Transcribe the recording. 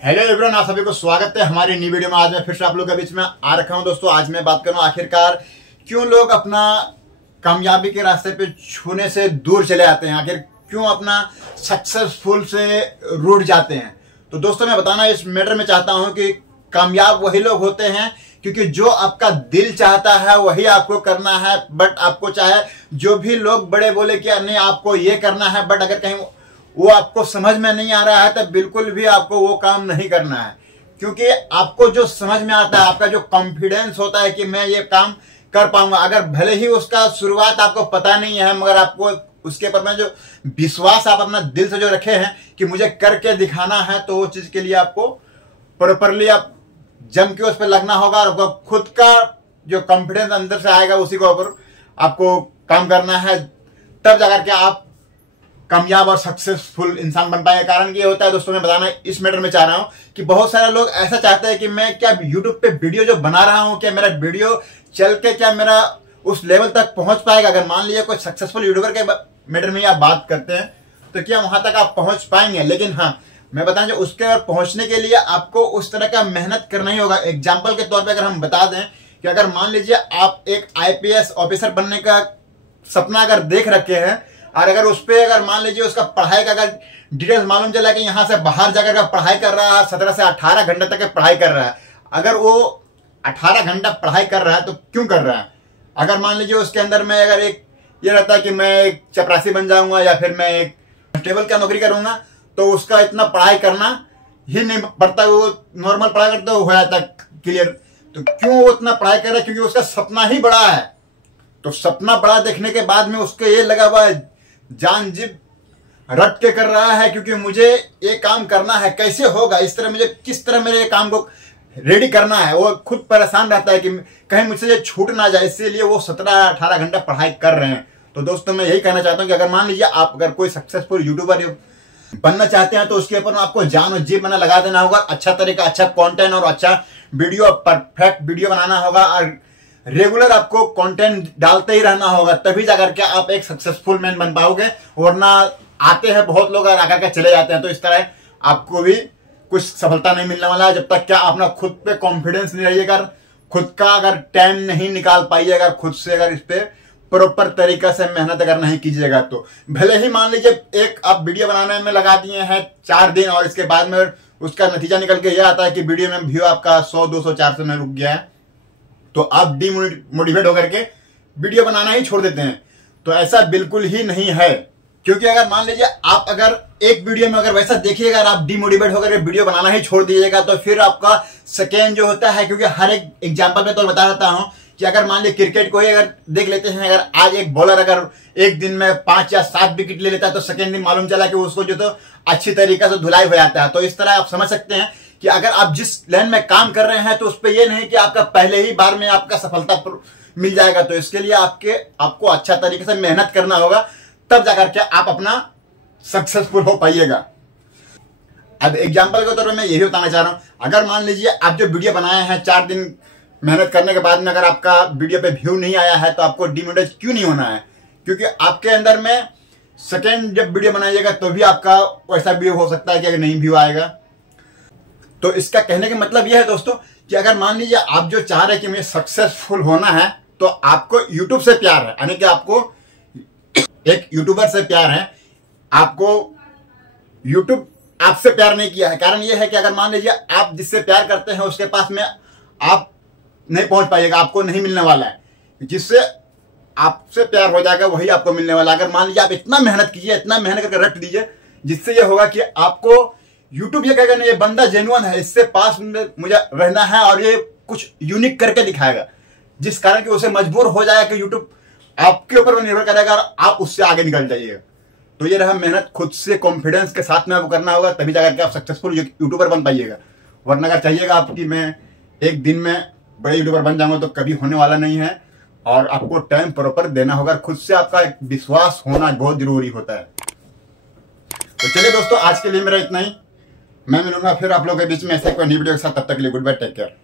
Hello everyone, आप सभी को स्वागत है हमारी नई वीडियो में। आज मैं फिर से आप लोगों के बीच में आ रखा हूं। दोस्तों, आज मैं बात करूं आखिरकार क्यों लोग अपना कामयाबी के रास्ते पे छूने से दूर चले आते हैं, आखिर क्यों अपना सक्सेसफुल से रूठ जाते हैं। तो दोस्तों, मैं बताना इस मैटर में चाहता हूं कि कामयाब वही लोग होते हैं क्योंकि जो आपका दिल चाहता है वही आपको करना है। बट आपको चाहे जो भी लोग बड़े बोले कि नहीं आपको ये करना है, बट अगर कहीं वो आपको समझ में नहीं आ रहा है तो बिल्कुल भी आपको वो काम नहीं करना है। क्योंकि आपको जो समझ में आता है, आपका जो कॉन्फिडेंस होता है कि मैं ये काम कर पाऊंगा, अगर भले ही उसका शुरुआत आपको पता नहीं है, मगर आपको उसके ऊपर में जो विश्वास आप अपना दिल से जो रखे हैं कि मुझे करके दिखाना है, तो वो चीज के लिए आपको प्रॉपरली आप जम के उस पर लगना होगा और खुद का जो कॉन्फिडेंस अंदर से आएगा उसी के ऊपर आपको काम करना है। तब जाकर के आप कामयाब और सक्सेसफुल इंसान बन पाएंगे। कारण ये होता है दोस्तों, मैं बताना इस मैटर में चाह रहा हूं कि बहुत सारे लोग ऐसा चाहते हैं कि मैं क्या यूट्यूब पे वीडियो जो बना रहा हूं, क्या मेरा वीडियो चल के क्या मेरा उस लेवल तक पहुंच पाएगा। अगर मान लीजिए कोई सक्सेसफुल यूट्यूबर के मैटर में आप बात करते हैं तो क्या वहां तक आप पहुंच पाएंगे। लेकिन हाँ, मैं बताऊं जो उसके और पहुंचने के लिए आपको उस तरह का मेहनत करना ही होगा। एग्जाम्पल के तौर पर अगर हम बता दें कि अगर मान लीजिए आप एक IPS ऑफिसर बनने का सपना अगर देख रखे हैं और अगर उस पर अगर मान लीजिए उसका पढ़ाई का अगर डिटेल्स मालूम चला कि यहाँ से बाहर जाकर का पढ़ाई कर रहा है, 17 से 18 घंटे तक पढ़ाई कर रहा है। अगर वो 18 घंटा पढ़ाई कर रहा है तो क्यों कर रहा है। अगर मान लीजिए उसके अंदर में अगर एक ये रहता है कि मैं एक चपरासी बन जाऊंगा या फिर मैं एक कांस्टेबल का नौकरी करूंगा, तो उसका इतना पढ़ाई करना ही नहीं पड़ता, वो नॉर्मल पढ़ाई करता हो जाता क्लियर। तो क्यों वो इतना पढ़ाई कर रहा है? क्योंकि उसका सपना ही बड़ा है। तो सपना बड़ा देखने के बाद में उसके ये लगा हुआ है, जान जीव रट के कर रहा है क्योंकि मुझे ये काम करना है। कैसे होगा, इस तरह मुझे किस तरह मेरे काम को रेडी करना है। वो खुद परेशान रहता है कि कहीं मुझसे ये छूट ना जाए, इसीलिए वो 17-18 घंटा पढ़ाई कर रहे हैं। तो दोस्तों, मैं यही कहना चाहता हूं कि अगर मान लीजिए आप अगर कोई सक्सेसफुल यूट्यूबर बनना चाहते हैं तो उसके ऊपर आपको जान और जी बना लगा देना होगा। अच्छा तरीका, अच्छा कंटेंट और अच्छा वीडियो, परफेक्ट वीडियो बनाना होगा और रेगुलर आपको कंटेंट डालते ही रहना होगा। तभी जाकर के आप एक सक्सेसफुल मैन बन पाओगे। वरना आते हैं बहुत लोग और आकर के चले जाते हैं, तो इस तरह आपको भी कुछ सफलता नहीं मिलने वाला है जब तक क्या अपना खुद पे कॉन्फिडेंस नहीं रहिएगा, खुद का अगर टाइम नहीं निकाल पाइएगा, खुद से अगर इस पे प्रॉपर तरीका से मेहनत अगर नहीं कीजिएगा। तो भले ही मान लीजिए एक आप वीडियो बनाने में लगा दिए हैं 4 दिन और इसके बाद में उसका नतीजा निकल के यह आता है कि वीडियो में व्यू आपका 100, 200, 400 में रुक गया है, तो आप डिमोटिवेट होकर के वीडियो बनाना ही छोड़ देते हैं। तो ऐसा बिल्कुल ही नहीं है। क्योंकि अगर मान लीजिए आप अगर एक वीडियो में अगर वैसा देखिएगा और आप डिमोटिवेट होकर वीडियो बनाना ही छोड़ दीजिएगा तो फिर आपका सेकेंड जो होता है, क्योंकि हर एक एग्जांपल में तो बता देता हूं कि अगर मान लीजिए क्रिकेट को ही अगर देख लेते हैं, अगर आज एक बॉलर अगर एक दिन में 5 या 7 विकेट ले लेता है तो सेकेंड दिन मालूम चला कि उसको जो तो अच्छी तरीके से धुलाई हो जाता है। तो इस तरह आप समझ सकते हैं कि अगर आप जिस लाइन में काम कर रहे हैं तो उस पर यह नहीं कि आपका पहले ही बार में आपका सफलता मिल जाएगा। तो इसके लिए आपको अच्छा तरीके से मेहनत करना होगा, तब जाकर के आप अपना सक्सेसफुल हो पाइएगा। अब एग्जांपल के तौर पर मैं यही बताना चाह रहा हूं, अगर मान लीजिए आप जो वीडियो बनाए हैं 4 दिन मेहनत करने के बाद में अगर आपका वीडियो पे व्यू नहीं आया है तो आपको डिमोटिवेट क्यों नहीं होना है। क्योंकि आपके अंदर में सेकेंड जब वीडियो बनाइएगा तो भी आपका वैसा व्यू हो सकता है कि अगर नहीं व्यू आएगा। तो इसका कहने का मतलब यह है दोस्तों कि अगर मान लीजिए आप जो चाह रहे हैं कि मुझे सक्सेसफुल होना है तो आपको यूट्यूब से प्यार है, यानी कि आपको एक यूट्यूबर से प्यार है, आपको यूट्यूब आपसे प्यार नहीं किया है। कारण यह है कि अगर मान लीजिए आप जिससे प्यार करते हैं उसके पास में आप नहीं पहुंच पाइएगा, आपको नहीं मिलने वाला है। जिससे आपसे प्यार हो जाएगा वही आपको मिलने वाला है। अगर मान लीजिए आप इतना मेहनत कीजिए, इतना मेहनत करके रट दीजिए, जिससे यह होगा कि आपको यूट्यूब ये कहेगा नहीं ये बंदा जेन्युइन है, इससे पास मुझे रहना है और ये कुछ यूनिक करके दिखाएगा, जिस कारण कि उसे मजबूर हो जाएगा कि यूट्यूब आपके ऊपर निर्भर करेगा और आप उससे आगे निकल जाइएगा। तो ये रहा मेहनत, खुद से कॉन्फिडेंस के साथ में आपको करना होगा, तभी जाकर के आप सक्सेसफुल यूट्यूबर बन पाइएगा। वरना अगर चाहिएगा आपकी मैं एक दिन में बड़े यूट्यूबर बन जाऊंगा तो कभी होने वाला नहीं है। और आपको टाइम प्रॉपर देना होगा, खुद से आपका एक विश्वास होना बहुत जरूरी होता है। तो चलिए दोस्तों, आज के लिए मेरा इतना ही। मैं मिलूंगा फिर आप लोगों के बीच में ऐसे कोई नई वीडियो के साथ। तब तक के लिए गुड बाय, टेक केयर।